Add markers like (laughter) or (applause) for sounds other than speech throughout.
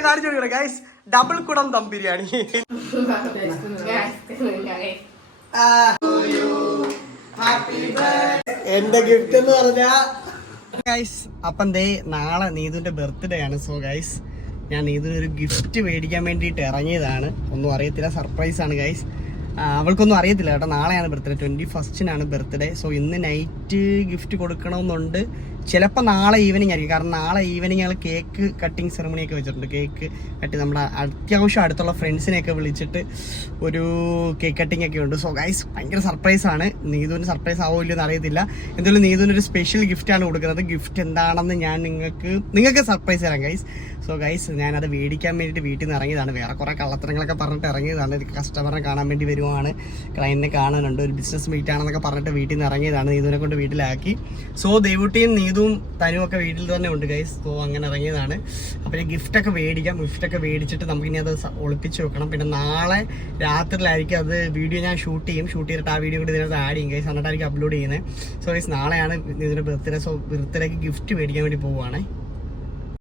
ഒന്ന് കാണിച്ചു കൊടുക്കണം ഗൈസ് ഡബിൾ കുടം ദം ബിരിയാണി. എന്റെ ഗിഫ്റ്റ് എന്ന് പറഞ്ഞാ ഗൈസ് അപ്പം ദേ നാളെ നീതുവിന്റെ ബർത്ത്ഡേ ആണ്. സോ ഗൈസ് ഞാൻ നീതുവിന് ഒരു ഗിഫ്റ്റ് മേടിക്കാൻ വേണ്ടിയിട്ട് ഇറങ്ങിയതാണ്. ഒന്നും അറിയത്തില്ല സർപ്രൈസ് ആണ് ഗൈസ് അവൾക്കൊന്നും അറിയത്തില്ല കേട്ടോ. നാളെയാണ് ബർത്ത്ഡേ ട്വന്റി ഫസ്റ്റിനാണ് ബർത്ത്ഡേ സോ ഇന്ന് നൈറ്റ് ഗിഫ്റ്റ് കൊടുക്കണമെന്നുണ്ട്. ചിലപ്പോൾ നാളെ ഈവനിങ് ആയിരിക്കും. കാരണം നാളെ ഈവനിങ് ഞങ്ങൾ കേക്ക് കട്ടിങ് സെറമണി ഒക്കെ വെച്ചിട്ടുണ്ട്. കേക്ക് കട്ടി നമ്മുടെ അത്യാവശ്യം അടുത്തുള്ള ഫ്രണ്ട്സിനെയൊക്കെ വിളിച്ചിട്ട് ഒരു കേക്ക് കട്ടിങ് ഒക്കെ ഉണ്ട്. സോ ഗൈസ് ഭയങ്കര സർപ്രൈസ് ആണ്. നീതുവിന് സർപ്രൈസ് ആവോ ഇല്ലെന്ന് അറിയത്തില്ല. എന്തായാലും നീതുവിന് ഒരു സ്പെഷ്യൽ ഗിഫ്റ്റ് ആണ് കൊടുക്കുന്നത്. ഗിഫ്റ്റ് എന്താണെന്ന് ഞാൻ നിങ്ങൾക്ക് നിങ്ങൾക്ക് സർപ്രൈസ് തരാം ഗൈസ് സോ ഗൈസ് ഞാനത് മേടിക്കാൻ വേണ്ടിയിട്ട് വീട്ടിൽ നിന്ന് ഇറങ്ങിയതാണ്. വേറെ കുറേ കള്ളത്തരങ്ങളൊക്കെ പറഞ്ഞിട്ട് ഇറങ്ങിയതാണ്. ഒരു കസ്റ്റമറിനെ കാണാൻ വേണ്ടി വരുവാണ്. ക്ലയന്റിനെ കാണാനുണ്ട്. ഒരു ബിസിനസ് മീറ്റ് ആണെന്നൊക്കെ പറഞ്ഞിട്ട് വീട്ടിൽ നിന്ന് ഇറങ്ങിയതാണ്. നീതുവിനെ കൊണ്ട് വീട്ടിലാക്കി. സോ ദേവുട്ടിയും നീതുവും തനും ഒക്കെ വീട്ടിൽ തന്നെ ഉണ്ട് ഗൈസ് സോ അങ്ങനെ ഇറങ്ങിയതാണ്. അപ്പോൾ ഗിഫ്റ്റൊക്കെ മേടിക്കാം. ഗിഫ്റ്റൊക്കെ മേടിച്ചിട്ട് നമുക്കിനി അത് ഒളിപ്പിച്ച് വെക്കണം. പിന്നെ നാളെ രാത്രിയിലായിരിക്കും അത് വീഡിയോ ഞാൻ ഷൂട്ട് ചെയ്യും. ഷൂട്ട് ചെയ്തിട്ട് ആ വീഡിയോ കൂടി ഇതിനകത്ത് ആഡ് ചെയ്യും ഗൈസ് എന്നിട്ടായിരിക്കും അപ്ലോഡ് ചെയ്യുന്നത്. സോ ഗൈസ് നാളെയാണ് ഇതിന്റെ ബർത്ത്ഡേ സോ ബർത്ത്ഡേക്ക് ഗിഫ്റ്റ് മേടിക്കാൻ വേണ്ടി പോവുകയാണേ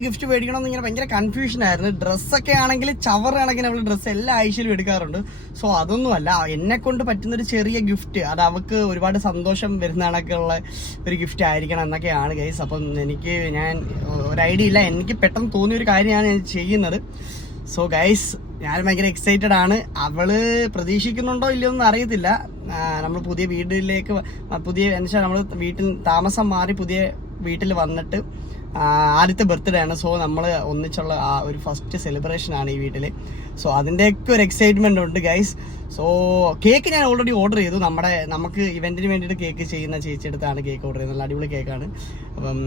ഗിഫ്റ്റ് മേടിക്കണമെന്ന് ഇങ്ങനെ ഭയങ്കര കൺഫ്യൂഷൻ ആയിരുന്നു. ഡ്രസ്സൊക്കെ ആണെങ്കിൽ ചവർ കണക്കിന് അവൾ ഡ്രസ്സ് എല്ലാ ആഴ്ചയിലും എടുക്കാറുണ്ട്. സോ അതൊന്നുമല്ല. എന്നെ കൊണ്ട് പറ്റുന്ന ഒരു ചെറിയ ഗിഫ്റ്റ് അത് അവൾക്ക് ഒരുപാട് സന്തോഷം വരുന്ന കണക്കുള്ള ഒരു ഗിഫ്റ്റ് ആയിരിക്കണം എന്നൊക്കെയാണ് ഗൈസ് അപ്പം എനിക്ക് ഞാൻ ഒരു ഐഡിയ ഇല്ല. എനിക്ക് പെട്ടെന്ന് തോന്നിയ ഒരു കാര്യമാണ് ഞാൻ ചെയ്യുന്നത്. സോ ഗൈസ് ഞാൻ ഭയങ്കര എക്സൈറ്റഡ് ആണ്. അവൾ പ്രതീക്ഷിക്കുന്നുണ്ടോ ഇല്ലയോ എന്ന് അറിയത്തില്ല. നമ്മൾ പുതിയ വീട്ടിലേക്ക് പുതിയ എന്നുവെച്ചാൽ നമ്മൾ വീട്ടിൽ താമസം മാറി പുതിയ വീട്ടിൽ വന്നിട്ട് ആദ്യത്തെ ബർത്ത്ഡേ ആണ്. സോ നമ്മൾ ഒന്നിച്ചുള്ള ആ ഒരു ഫസ്റ്റ് സെലിബ്രേഷൻ ആണ് ഈ വീട്ടിൽ സോ അതിന്റെയൊക്കെ ഒരു എക്സൈറ്റ്മെന്റ് ഉണ്ട് ഗൈസ് സോ കേക്ക് ഞാൻ ഓൾറെഡി ഓർഡർ ചെയ്തു. നമ്മുടെ നമുക്ക് ഇവന്റിന് വേണ്ടിയിട്ട് കേക്ക് ചെയ്യുന്ന ചേച്ചി അടുത്താണ് കേക്ക് ഓർഡർ ചെയ്യുന്നത്. നല്ല അടിപൊളി കേക്കാണ് അപ്പം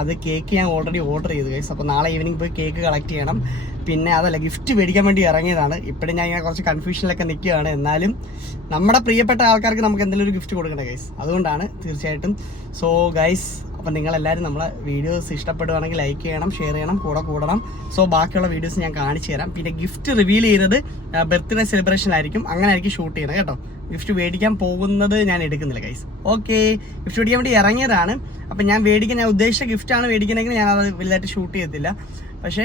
അത് കേക്ക് ഞാൻ ഓൾറെഡി ഓർഡർ ചെയ്തു ഗൈസ് അപ്പോൾ നാളെ ഈവനിങ് പോയി കേക്ക് കളക്ട് ചെയ്യണം. പിന്നെ അതല്ല ഗിഫ്റ്റ് മേടിക്കാൻ വേണ്ടി ഇറങ്ങിയതാണ്. ഇപ്പോഴും ഞാൻ ഇങ്ങനെ കുറച്ച് കൺഫ്യൂഷനിലൊക്കെ നിൽക്കുകയാണ്. എന്നാലും നമ്മുടെ പ്രിയപ്പെട്ട ആൾക്കാർക്ക് നമുക്ക് എന്തെങ്കിലും ഒരു ഗിഫ്റ്റ് കൊടുക്കണ്ട ഗൈസ് അതുകൊണ്ടാണ് തീർച്ചയായിട്ടും. സോ ഗൈസ് അപ്പം നിങ്ങളെല്ലാവരും നമ്മളെ വീഡിയോസ് ഇഷ്ടപ്പെടുവാണെങ്കിൽ ലൈക്ക് ചെയ്യണം ഷെയർ ചെയ്യണം കൂടെ കൂടണം. സോ ബാക്കിയുള്ള വീഡിയോസ് ഞാൻ കാണിച്ചു തരാം. പിന്നെ ഗിഫ്റ്റ് റിവീൽ ചെയ്യുന്നത് ബർത്ത്ഡേ സെലിബ്രേഷൻ ആയിരിക്കും. അങ്ങനെ ആയിരിക്കും ഷൂട്ട് ചെയ്യണം കേട്ടോ? ഗിഫ്റ്റ് മേടിക്കാൻ പോകുന്നത് ഞാൻ എടുക്കുന്നില്ല ഗൈസ് ഓക്കെ ഗിഫ്റ്റ് മേടിക്കാൻ വേണ്ടി ഇറങ്ങിയതാണ്. അപ്പം ഞാൻ മേടിക്കാൻ ഞാൻ ഉദ്ദേശിച്ച ഗിഫ്റ്റാണ് മേടിക്കണമെങ്കിൽ ഞാൻ അത് വലുതായിട്ട് ഷൂട്ട് ചെയ്യത്തില്ല. പക്ഷേ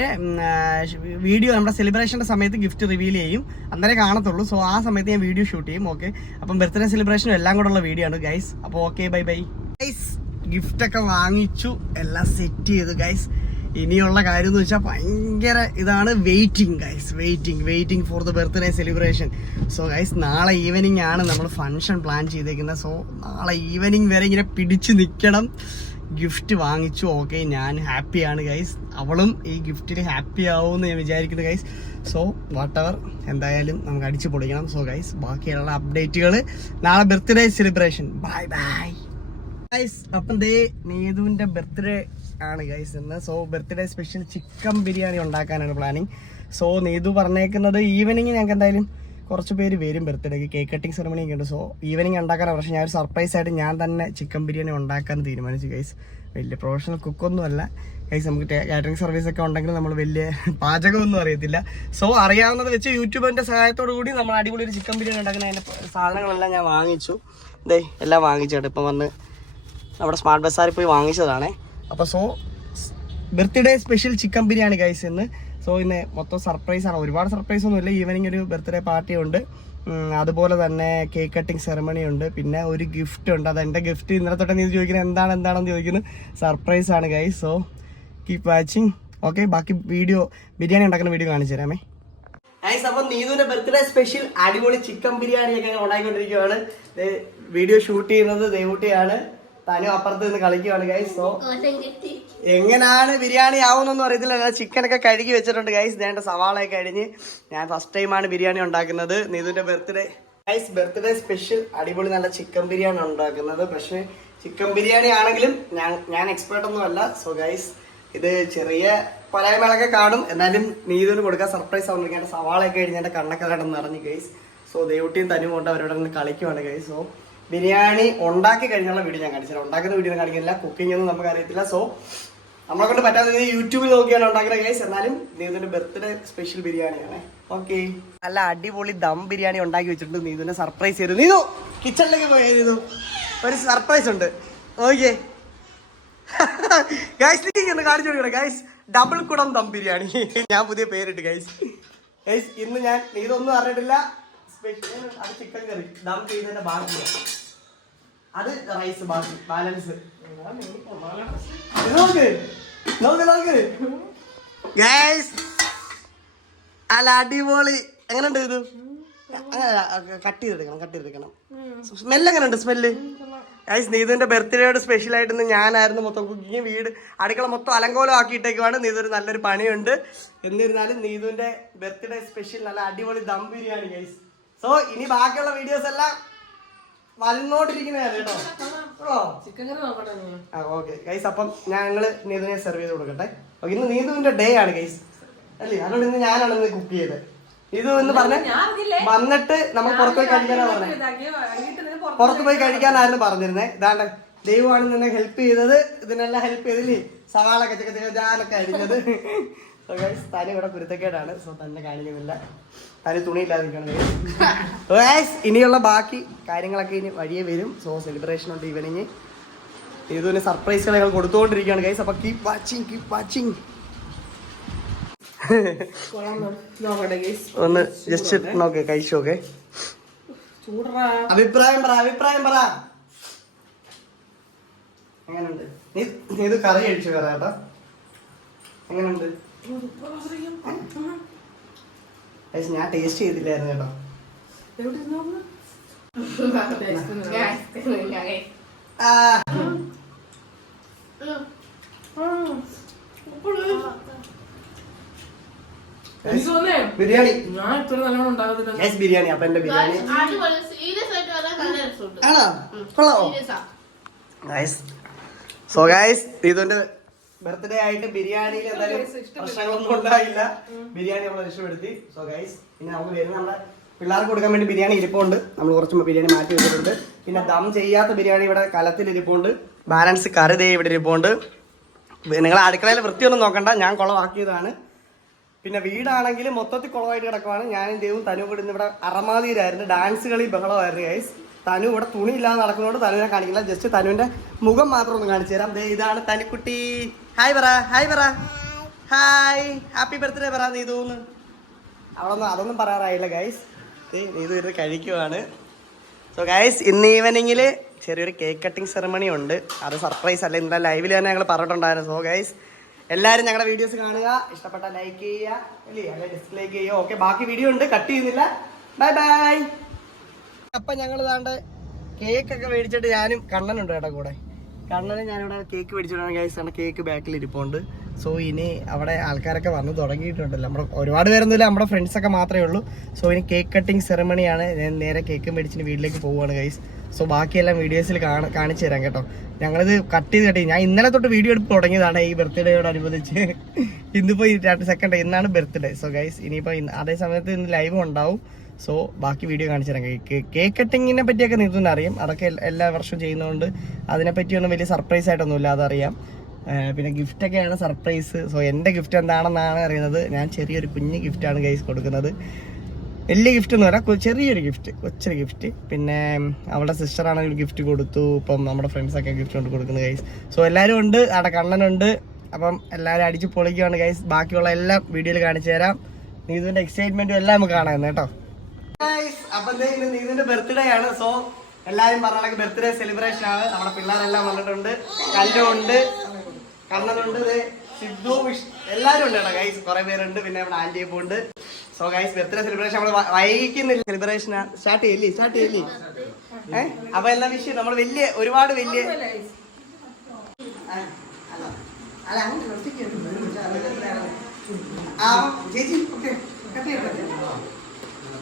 വീഡിയോ നമ്മുടെ സെലിബ്രേഷന്റെ സമയത്ത് ഗിഫ്റ്റ് റിവീൽ ചെയ്യും. അന്നേരം കാണത്തുള്ളൂ. സോ ആ സമയത്ത് ഞാൻ വീഡിയോ ഷൂട്ട് ചെയ്യും. ഓക്കെ അപ്പം ബർത്ത്ഡേ സെലിബ്രേഷനും എല്ലാം കൂടെ ഉള്ള വീഡിയോ ആണ് ഗൈസ് അപ്പോൾ ഓക്കെ ബൈ ബൈ ഗൈസ് ഗിഫ്റ്റൊക്കെ വാങ്ങിച്ചു. എല്ലാം സെറ്റ് ചെയ്തു ഗൈസ് ഇനിയുള്ള കാര്യം എന്ന് വെച്ചാൽ ഭയങ്കര ഇതാണ് waiting guys waiting waiting for the birthday celebration so guys നാളെ ഈവനിങ് ആണ് നമ്മൾ ഫംഗ്ഷൻ പ്ലാൻ ചെയ്തേക്കുന്നത്. സോ നാളെ ഈവനിങ് വരെ ഇങ്ങനെ പിടിച്ചു നിൽക്കണം. ഗിഫ്റ്റ് വാങ്ങിച്ചു ഓക്കെ ഞാൻ ഹാപ്പിയാണ് ഗൈസ് അവളും ഈ ഗിഫ്റ്റിൽ ഹാപ്പി ആവുമെന്ന് ഞാൻ വിചാരിക്കുന്നു ഗൈസ് സോ വാട്ട് എവർ എന്തായാലും നമുക്ക് അടിച്ചു പൊളിക്കണം. സോ ഗൈസ് ബാക്കിയുള്ള അപ്ഡേറ്റുകൾ നാളെ birthday celebration bye bye guys അപ്പം ദേ നീതുവിന്റെ ബർത്ത്ഡേ ആണ് ഗൈസ് ഇന്ന് so birthday special chicken biryani ഉണ്ടാക്കാനാണ് പ്ലാനിങ് സോ നീതു പറഞ്ഞേക്കുന്നത് ഈവനിങ് ഞങ്ങൾക്ക് എന്തായാലും കുറച്ച് പേര് വരും ബർത്ത്ഡേക്ക് കേക്ക് കട്ടിങ് സെറമണി ഒക്കെ ഉണ്ട്. സോ ഈവനിങ് ഉണ്ടാക്കാനാണ്. പക്ഷേ ഞാൻ ഒരു സർപ്രൈസ് ആയിട്ട് ഞാൻ തന്നെ ചിക്കൻ ബിരിയാണി ഉണ്ടാക്കാൻ തീരുമാനിച്ചു ഗൈസ് വലിയ പ്രൊഫഷണൽ കുക്കൊന്നും അല്ല. ഗൈസ് നമുക്ക് കാറ്ററിംഗ് സർവീസ് ഒക്കെ ഉണ്ടെങ്കിൽ നമ്മൾ വലിയ (laughs) പാചകമൊന്നും അറിയത്തില്ല. സോ അറിയാവുന്നത് വെച്ച് യൂട്യൂബിന്റെ സഹായത്തോടു കൂടി നമ്മൾ അടിപൊളി ഒരു ചിക്കൻ ബിരിയാണി ഉണ്ടാക്കുന്ന അതിന്റെ സാധനങ്ങളെല്ലാം ഞാൻ വാങ്ങിച്ചു. ദേ എല്ലാം വാങ്ങിച്ചേട്ടാ ഇപ്പം വന്ന് നമ്മുടെ സ്മാർട്ട് ബസാറിൽ പോയി വാങ്ങിച്ചതാണേ. അപ്പോൾ so birthday special chicken biryani guys ഇന്ന്. സോ ഇന്ന് മൊത്തം സർപ്രൈസ് ആണ്. ഒരുപാട് സർപ്രൈസ് ഒന്നും ഇല്ല ഈവനിങ് ഒരു ബർത്ത്ഡേ പാർട്ടി ഉണ്ട്. അതുപോലെ തന്നെ കേക്ക് കട്ടിങ് സെറമണി ഉണ്ട്. പിന്നെ ഒരു ഗിഫ്റ്റ് ഉണ്ട്. അത് എന്റെ ഗിഫ്റ്റ് ഇന്നലെ തൊട്ട് നീ ചോദിക്കുന്നത് എന്താണ് എന്താണെന്ന് ചോദിക്കുന്നത് സർപ്രൈസ് ആണ് guys so keep watching okay ബാക്കി വീഡിയോ ബിരിയാണി ഉണ്ടാക്കുന്ന വീഡിയോ കാണിച്ചു തരാമേ. ഗൈസ് അപ്പം നീതുവിന്റെ ബർത്ത്ഡേ സ്പെഷ്യൽ അടിപൊളി ചിക്കൻ ബിരിയാണി ഒക്കെ ഉണ്ടാക്കിക്കൊണ്ടിരിക്കുകയാണ് വീഡിയോ ഷൂട്ട് ചെയ്യുന്നത് ദേവുട്ടിയാണ് തനും അപ്പുറത്ത് നിന്ന് കളിക്കുവാണ് ഗൈസ് സോ എങ്ങനെയാണ് ബിരിയാണി ആവുന്നൊന്നും അറിയത്തില്ല. ചിക്കൻ ഒക്കെ കഴുകി വെച്ചിട്ടുണ്ട് ഗൈസ് വേണ്ട സവാളയൊക്കെ കഴിഞ്ഞ് ഞാൻ ഫസ്റ്റ് ടൈമാണ് ബിരിയാണി ഉണ്ടാക്കുന്നത്. നീതുവിന്റെ ബർത്ത്ഡേ ഗൈസ് ബർത്ത്ഡേ സ്പെഷ്യൽ അടിപൊളി നല്ല ചിക്കൻ ബിരിയാണി ഉണ്ടാക്കുന്നത്. പക്ഷേ ചിക്കൻ ബിരിയാണി ആണെങ്കിലും ഞാൻ ഞാൻ എക്സ്പേർട്ട് ഒന്നും അല്ല. സോ ഗൈസ് ഇത് ചെറിയ പരായ്മകളൊക്കെ കാണും. എന്നാലും നീതുവിന് കൊടുക്കാൻ സർപ്രൈസ് ആവുന്നു എന്റെ സവാളയൊക്കെ കഴിഞ്ഞ് എന്റെ കണ്ണൊക്കെ കടന്ന് നിറഞ്ഞു ഗൈസ് സോ ദേവുട്ടിയും തനുമുണ്ട് കൊണ്ട് അവരോട് കളിക്കുവാണ് ഗൈസ് സോ ബിരിയാണി ഉണ്ടാക്കി കഴിഞ്ഞുള്ള വീഡിയോ ഞാൻ കാണിച്ചില്ല ഉണ്ടാക്കുന്ന വീഡിയോ ഞാൻ കാണിക്കുന്നില്ല. കുക്കിംഗ് ഒന്നും നമുക്ക് അറിയത്തില്ല സോ നമ്മളെ കൊണ്ട് പറ്റാത്ത യൂട്യൂബിൽ നോക്കിയാണ് ഉണ്ടാക്കുന്ന കേസ് എന്നാലും നീതുവിന്റെ ബർത്ത്ഡേ സ്പെഷ്യൽ ബിരിയാണിയാണ്. ഓക്കെ നല്ല അടിപൊളി ദം ബിരിയാണി ഉണ്ടാക്കി വെച്ചിട്ടുണ്ട് നീതുവിനെ സർപ്രൈസ് ചെയ്തു. നീതു കിച്ചണിലേക്ക് പോയി നീതു. ഒരു സർപ്രൈസ് ഉണ്ട്. ഓക്കെ ഗൈസ് ഒന്ന് കാണിച്ചു കൊടുക്കണം. ഗൈസ് ഡബിൾ കുടം ദം ബിരിയാണി. (laughs) ഞാൻ പുതിയ പേരിട്ട് ഗൈസ് ഗൈസ് ഇന്ന് ഞാൻ നീതൊന്നും അറിഞ്ഞിട്ടില്ല. സ്പെഷ്യൽ അത് ചിക്കൻ കറി ദം ചെയ്തതിന്റെ ബാക്കി. അത് റൈസ് ബാക്കി. ബാലൻസ് നോക്ക് നോക്ക് നോക്ക് ഗൈസ് അല്ല അടിപൊളി. എങ്ങനെയുണ്ട് ഇത്? കട്ട് ചെയ്തെടുക്കണം കട്ട് ചെയ്തെടുക്കണം. സ്മെല്ല് എങ്ങനെയുണ്ട് സ്മെല്ല് ഗൈസ് നീതുവിന്റെ ബർത്ത്ഡേയോട് സ്പെഷ്യൽ ആയിട്ട് ഇന്ന് ഞാനായിരുന്നു മൊത്തം കുക്കിങ് വീട് അടുക്കള മൊത്തം അലങ്കോലം ആക്കിയിട്ടേക്കുവാണ്. നീതൊരു നല്ലൊരു പണിയുണ്ട്. എന്നിരുന്നാലും നീതുവിന്റെ ബർത്ത്ഡേ സ്പെഷ്യൽ നല്ല അടിപൊളി ദം ബിരിയാണി ഗൈസ് സോ ഇനി ബാക്കിയുള്ള വീഡിയോസ് എല്ലാം വന്നോണ്ടിരിക്കുന്നതല്ലേ കേട്ടോ. ഓക്കെ ഗൈസ് അപ്പം ഞങ്ങൾ നീതുവിനെ സെർവ് ചെയ്ത് കൊടുക്കട്ടെ. ഓക്കെ ഇന്ന് നീതുവിന്റെ ഡേ ആണ് ഗൈസ് അല്ലേ? അതുകൊണ്ട് ഇന്ന് ഞാനാണ് ഇന്ന് കുക്ക് ചെയ്തത്. നീതു എന്ന് പറഞ്ഞ വന്നിട്ട് നമ്മൾ പുറത്ത് പോയി കഴിക്കാനാ പറഞ്ഞത്. പുറത്ത് പോയി കഴിക്കാനായിരുന്നു പറഞ്ഞിരുന്നേ. ഇതാണ്ട് ദൈവമാണ് നിന്നെ ഹെൽപ്പ് ചെയ്തത്. ഇതിനെല്ലാം ഹെൽപ്പ് ചെയ്തില്ലേ? സവാള കച്ച കച്ച കച്ചാനൊക്കെ അരിഞ്ഞത്. (laughs) സോ ഗൈസ് തനി ഇവിടെ കുരുത്തക്കേടാണ്. സോ തന്നെ കാണിക്കുന്നില്ല തനി തുണിയില്ലാതിരിക്കണം ഇനിയുള്ള ബാക്കി കാര്യങ്ങളൊക്കെ ഇനി വഴിയെ വരും. സോ സെലിബ്രേഷൻ ഉണ്ട് ഈവനിങ് ഇതുപോലെ സർപ്രൈസുകൾ ഞങ്ങൾ കൊടുത്തുകൊണ്ടിരിക്കുകയാണ് ഗൈസ് അപ്പൊ കീപ് വാച്ചിങ് കീപ് വാച്ചിങ് ഒന്ന് ജസ്റ്റ് നോക്കേ കഴിച്ചു നോക്കേ ചൂടറാ അഭിപ്രായം പറ അഭിപ്രായം പറ. എങ്ങനുണ്ട്? നീ നീ ഇത് കറി കഴിച്ചു കറ കേട്ടോ? ഗയ്സ്, ഞാൻ ടേസ്റ്റ് ചെയ്തില്ലായിരുന്നു കേട്ടോ. എവിടെ ബിരിയാണി. ഞാൻ ഇത്ര നല്ലോണം ബിരിയാണി. അപ്പൊ എന്റെ ബിരിയാണി. ആണോ? കൊള്ളാമോ സോ ഗൈസ് ഇതിന്റെ ബർത്ത്ഡേ ആയിട്ട് ബിരിയാണിയിൽ എന്തായാലും പ്രശ്നങ്ങളൊന്നും ഉണ്ടായില്ല. ബിരിയാണി നമ്മൾ രക്ഷപ്പെടുത്തി. സോ ഗൈസ് പിന്നെ നമുക്ക് വരുന്ന നമ്മുടെ പിള്ളേർക്ക് കൊടുക്കാൻ വേണ്ടി ബിരിയാണി ഇരിപ്പുണ്ട്. നമ്മൾ കുറച്ച് ബിരിയാണി മാറ്റി വെച്ചിട്ടുണ്ട്. പിന്നെ ദം ചെയ്യാത്ത ബിരിയാണി ഇവിടെ കലത്തിൽ ഇരിപ്പുണ്ട്. ബാലൻസ് കറി ദേ ഇവിടെ ഇരിപ്പുണ്ട്. നിങ്ങൾ അടുക്കളയിൽ വൃത്തിയൊന്നും നോക്കണ്ട. ഞാൻ കുളമാക്കിയതാണ്. പിന്നെ വീടാണെങ്കിൽ മൊത്തത്തിൽ കുളമായിട്ട് കിടക്കുവാണ്. ഞാനും ദൈവം തനു ഇന്ന് ഇവിടെ അറമാതിയിലായിരുന്നു ഡാൻസ് കളി ബഹളമായിരുന്നു ഗൈസ് തനു ഇവിടെ തുണി ഇല്ലാതെ നടക്കുന്നതുകൊണ്ട് തനുവിനെ കാണിക്കില്ല. ജസ്റ്റ് തനുവിന്റെ മുഖം മാത്രം ഒന്ന് കാണിച്ചു തരാം. ഇതാണ് തനിക്കുട്ടി. ഹായ് പറ ഹായ് പറ ഹായ് ഹാപ്പി ബർത്ത്ഡേ പറ നീ തോന്നുന്നു അവളൊന്നും അതൊന്നും പറയാറായില്ല ഗൈസ് നീതു ഇരുന്ന് കഴിക്കുവാണ്. സോ ഗൈസ് ഇന്ന് ഈവനിങ്ങിൽ ചെറിയൊരു കേക്ക് കട്ടിങ് സെറമണി ഉണ്ട്. അത് സർപ്രൈസ് അല്ല? ഇന്നലെ ലൈവിൽ തന്നെ ഞങ്ങൾ പറഞ്ഞിട്ടുണ്ടായിരുന്നു. സോ ഗൈസ് എല്ലാവരും ഞങ്ങളുടെ വീഡിയോസ് കാണുക. ഇഷ്ടപ്പെട്ട ലൈക്ക് ചെയ്യുക. അല്ലേ അല്ലെ ഡിസ്ലൈക്ക് ചെയ്യുക. ഓക്കെ ബാക്കി വീഡിയോ ഉണ്ട്. കട്ട് ചെയ്യുന്നില്ല. ബൈ ബൈ അപ്പം ഞങ്ങൾ ഇതാണ്ട് കേക്ക് ഒക്കെ മേടിച്ചിട്ട് ഞാനും കണ്ണനുണ്ട് കേട്ടോ കൂടെ. കണ്ണന് ഞാനിവിടെ കേക്ക് മേടിച്ചിട്ടാണ് ഗൈസ് ആണ് കേക്ക് ബാക്കിൽ ഇരിപ്പുണ്ട്. സോ ഇനി അവിടെ ആൾക്കാരൊക്കെ വന്ന് തുടങ്ങിയിട്ടുണ്ടല്ലോ. നമ്മുടെ ഒരുപാട് പേരൊന്നുമില്ല നമ്മുടെ ഫ്രണ്ട്സ് ഒക്കെ മാത്രമേ ഉള്ളൂ. സോ ഇനി കേക്ക് കട്ടിങ് സെറമണിയാണ് ഞാൻ നേരെ കേക്ക് മേടിച്ചിട്ട് വീട്ടിലേക്ക് പോവുകയാണ് ഗൈസ് സോ ബാക്കിയെല്ലാം വീഡിയോസിൽ കാണിച്ചു തരാം കേട്ടോ. ഞങ്ങളിത് കട്ട് ചെയ്ത് കട്ടി ഞാൻ ഇന്നലെ തൊട്ട് വീഡിയോ എടുപ്പ് തുടങ്ങിയതാണ് ഈ ബർത്ത്ഡേയോട് അനുബന്ധിച്ച്. (laughs) ഇന്നിപ്പോൾ രണ്ട് സെക്കൻഡ് ഇന്നാണ് ബർത്ത്ഡേ സോ ഗൈസ് ഇനിയിപ്പോൾ അതേ സമയത്ത് ഇന്ന് ലൈവ് ഉണ്ടാവും. സോ ബാക്കി വീഡിയോ കാണിച്ചു തരാം. കേക്ക് കട്ടിങ്ങിനെ പറ്റിയൊക്കെ നിതുവിന് അറിയാം അതൊക്കെ എല്ലാ വർഷവും ചെയ്യുന്നതുകൊണ്ട് അതിനെപ്പറ്റിയൊന്നും വലിയ സർപ്രൈസ് ആയിട്ടൊന്നുമില്ല അതറിയാം. പിന്നെ ഗിഫ്റ്റൊക്കെയാണ് സർപ്രൈസ് സോ എന്റെ ഗിഫ്റ്റ് എന്താണെന്നാണ് അറിയുന്നത്. ഞാൻ ചെറിയൊരു കുഞ്ഞ് ഗിഫ്റ്റാണ് കൈസ് കൊടുക്കുന്നത്. വലിയ ഗിഫ്റ്റ് ഒന്നും പറയാം ചെറിയൊരു ഗിഫ്റ്റ് കൊച്ചൊരു ഗിഫ്റ്റ് പിന്നെ അവളുടെ സിസ്റ്ററാണെങ്കിൽ ഗിഫ്റ്റ് കൊടുത്തു. ഇപ്പം നമ്മുടെ ഫ്രണ്ട്സൊക്കെ ഗിഫ്റ്റ് കൊണ്ട് കൊടുക്കുന്നത് കൈസ് സോ എല്ലാവരും ഉണ്ട് അവിടെ കണ്ണനുണ്ട്. അപ്പം എല്ലാവരും അടിച്ച് പൊളിക്കുകയാണ് കൈസ് ബാക്കിയുള്ള എല്ലാം വീഡിയോയിൽ കാണിച്ചു തരാം. നീതുവിന്റെ എക്സൈറ്റ്മെന്റും എല്ലാം നമുക്ക് കാണാമെന്ന് കേട്ടോ. അപ്പൊ നീതിന്റെ ബർത്ത്ഡേ ആണ് സോ എല്ലാരും പറഞ്ഞ ബർത്ത്ഡേ സെലിബ്രേഷൻ ആണ് നമ്മുടെ പിള്ളേരെല്ലാം വന്നിട്ടുണ്ട് കല്ലുണ്ട് കണ്ണനുണ്ട് സിദ്ധു വിഷ് എല്ലാരും ഉണ്ട് കേട്ടോ ഗൈസ് കുറെ പേരുണ്ട് പിന്നെ നമ്മുടെ ആന്റിയപ്പോ ഉണ്ട് സോ ഗൈസ് ബർത്ത്ഡേ സെലിബ്രേഷൻ നമ്മൾ വൈകിക്കുന്നില്ല സെലിബ്രേഷൻ സ്റ്റാർട്ട് ചെയ്യില്ലേ സ്റ്റാർട്ട് ചെയ്യില്ലേ ഏഹ് അപ്പൊ എന്താ വിഷയം നമ്മൾ വലിയ ഒരുപാട് വലിയ ആ, ചേച്ചി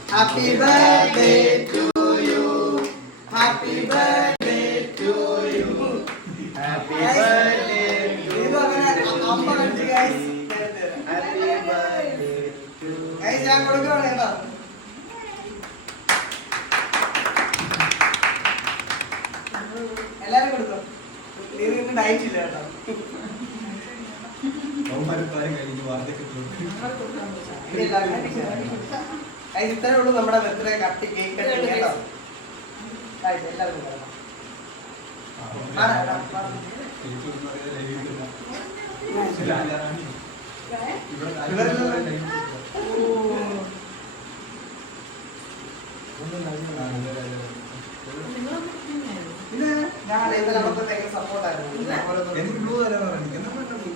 Happy birthday to you. Happy birthday to you. Happy birthday. to you. Happy birthday to you. Guys, ഞാൻ കൊടുക്കുവാണ് കേട്ടോ. എല്ലാരും കൊടുക്കും ഡയറ്റില്ല കേട്ടോ കഴിഞ്ഞു എല്ലാവരും Guys, ഇത്രേ ഉള്ളൂ നമ്മുടെ ബർത്ത്ഡേ കട്ടി കേക്ക് കട്ടിങ് കേട്ടോ. ഇത് ഞാൻ ഇന്നലെ നമുക്ക് ഭയങ്കര സപ്പോർട്ടായിരുന്നു എനിക്ക് ബ്ലൂ തരാൻ പറഞ്ഞു. എന്നാ വേണ്ട ബ്ലൂ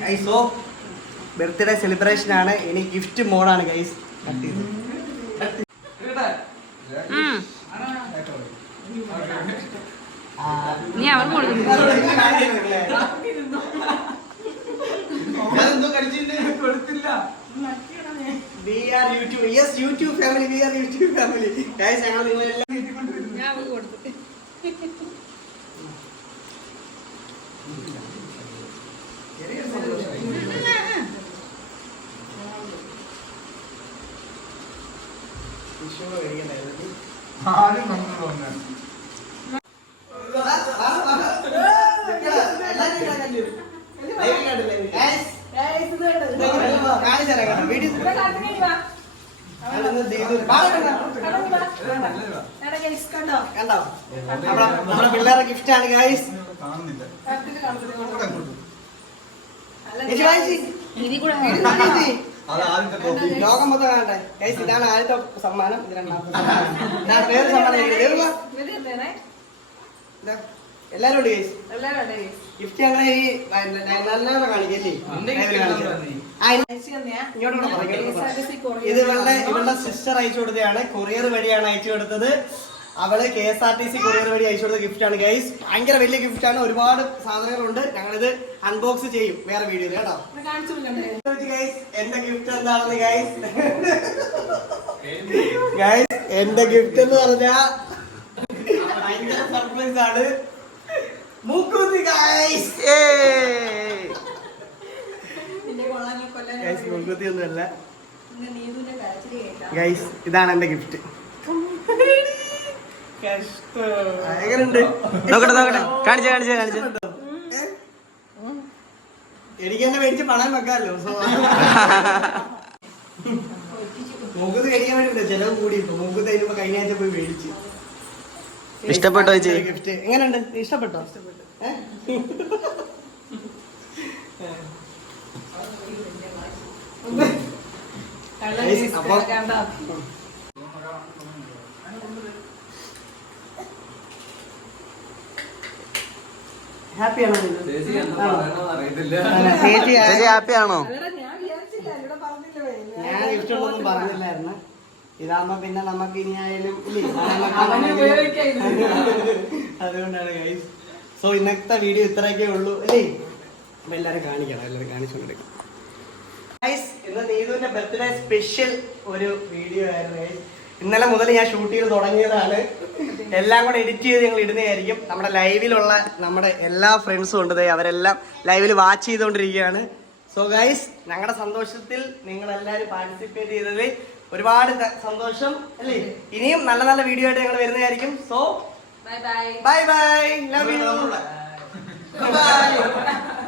ഗൈസോ ബർത്ത്ഡേ സെലിബ്രേഷൻ ആണ്. ഇനി ഗിഫ്റ്റ് മോഡാണ് ഗൈസ് നീ അവർക്ക് കൊടുക്കുന്നു. കൊടുത്തില്ല. We are YouTube yes YouTube family we are YouTube family guys ഞങ്ങൾ നിങ്ങളെല്ലാം ഞാൻ കൊടുത്തു വിഷു മേടിക്കണ്ടായിരുന്നു ആരും നമ്മൾ വന്നെ കണ്ടോ നമ്മുടെ പിള്ളേരുടെ ഗിഫ്റ്റ് ആണ് ഗായ്സ് കാണുന്നില്ല ലോകം മൊത്തം കാണട്ടെ. ഇതാണ് ആദ്യത്തെ സമ്മാനം. ഇത് രണ്ടാമത്തെ സമ്മാനം. വേറെ. എല്ലാരും ഉണ്ട് ഗിഫ്റ്റ് ഞങ്ങൾ ഈ നല്ലവണ്ണം കാണിക്കല്ലേ ഇത് ഇവളുടെ ഇവളുടെ സിസ്റ്റർ അയച്ചു കൊടുത്തതാണ്. കൊറിയർ വഴിയാണ് അയച്ചു കൊടുത്തത്. അവൾ K S R T C courier വഴി അയച്ചു കൊടുത്ത ഗിഫ്റ്റ് ആണ്. ഗൈസ് ഭയങ്കര വലിയ ഗിഫ്റ്റ് ആണ്. ഒരുപാട് സാധനങ്ങളുണ്ട്. ഞങ്ങളിത് അൺബോക്സ് ചെയ്യും. വേറെ വീഡിയോയിൽ കേട്ടോ. ഗൈസ് എന്റെ ഗിഫ്റ്റ് എന്താണെന്ന് ഗൈസ് ഗൈസ് എന്റെ ഗിഫ്റ്റ് എന്ന് പറഞ്ഞാ ഭയങ്കര സർപ്രൈസ് ആണ്. മൂക്കുത്തി ഗൈസ് ഗൈസ് മൂക്കുത്തി ഒന്നുമല്ല ഗൈസ് ഇതാണ് എന്റെ ഗിഫ്റ്റ് നോക്കട്ടെ നോക്കട്ടെ. കാണിച്ച കാണിച്ച കാണിച്ചേ. എനിക്ക് തന്നെ മേടിച്ച് പണം വെക്കാമല്ലോ സോ. മൂക്കുത്തി കഴിക്കാൻ വേണ്ടി ചെലവ് കൂടി. ഇപ്പൊ മൂക്കുത്തി അതിനിപ്പോ കഴിഞ്ഞ ആഴ്ച പോയി മേടിച്ച്. ഇഷ്ടപ്പെട്ടോ ചേച്ചി? എങ്ങനെയുണ്ട്? ഇഷ്ടപ്പെട്ടോ? ഏ? ഹാപ്പിയാണോ ചേച്ചി ചേച്ചി ഹാപ്പി ആണോ ഞാൻ ഒന്നും പറഞ്ഞില്ലായിരുന്നു. ഇതാകുമ്പോ പിന്നെ നമുക്ക് ഇനി ആയാലും (laughs) (laughs) അതുകൊണ്ടാണ് ഗൈസ് സോ ഇന്നത്തെ വീഡിയോ ഇത്രയൊക്കെ ഉള്ളൂ അല്ലേ? അപ്പൊ എല്ലാരും കാണിക്കണം എല്ലാരും കാണിച്ചുകൊണ്ടിരിക്കും ഗൈസ് ഇന്ന് നീതുവിന്റെ ബർത്ത്ഡേ സ്പെഷ്യൽ ഒരു വീഡിയോ ആയിരുന്നു ഗൈസ് ഇന്നലെ മുതൽ ഞാൻ ഷൂട്ട് ചെയ്ത് തുടങ്ങിയതാണ്. എല്ലാം കൂടെ എഡിറ്റ് ചെയ്ത് ഞങ്ങൾ ഇടുന്നതായിരിക്കും. നമ്മുടെ ലൈവിലുള്ള നമ്മുടെ എല്ലാ ഫ്രണ്ട്സും ഉണ്ട് ദേ അവരെല്ലാം ലൈവിൽ വാച്ച് ചെയ്തുകൊണ്ടിരിക്കുകയാണ്. സോ ഗൈസ് ഞങ്ങളുടെ സന്തോഷത്തിൽ നിങ്ങൾ എല്ലാവരും പാർട്ടിസിപ്പേറ്റ് ചെയ്തതിൽ ഒരുപാട് സന്തോഷം അല്ലേ? ഇനിയും നല്ല നല്ല വീഡിയോ ആയിട്ട് ഞങ്ങൾ വരുന്നതായിരിക്കും. So bye bye bye bye love you bye